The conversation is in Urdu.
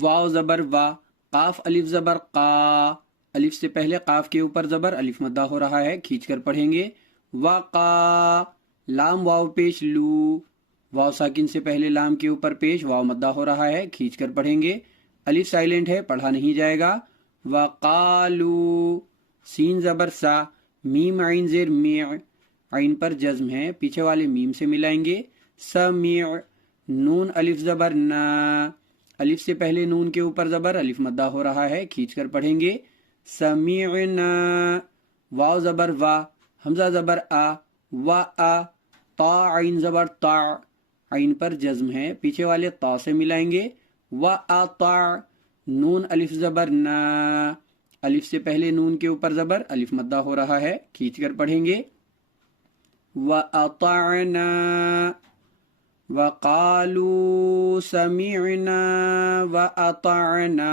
واو زبر وا، قاف الف زبر قا، الف سے پہلے قاف کے اوپر زبر، الف مدہ ہو رہا ہے، کھینچ کر پڑھیں گے۔ وقا، لام واو پیش لو، واو ساکن سے پہلے لام کے اوپر پیش، واو مدہ ہو رہا ہے، کھینچ کر پڑھیں گے۔ الف سائلنٹ ہے، پڑھا نہیں جائے گا۔ وقالو، سین زبر سا، میم عین زیر میع، عین پر جزم ہے، پیچھے والے میم سے ملائیں گے۔ سمیع، نون الف زبر نا، الف سے پہلے نون کے اوپر زبر، الف مدہ ہو رہا ہے، کھینچ کر پڑھیں گے۔ سمیعنا، واو زبر وا، حمزہ زبر آ، وا آ، تا عین زبر تا، عین پر جزم ہے، پیچھے والے تا سے ملائیں گے۔ وَأَطَعْ، نون الف زبر نا، الف سے پہلے نون کے اوپر زبر، الف مدہ ہو رہا ہے، کھینچ کر پڑھیں گے۔ وَأَطَعْنَا، وَقَالُوا سَمِعْنَا وَأَطَعْنَا،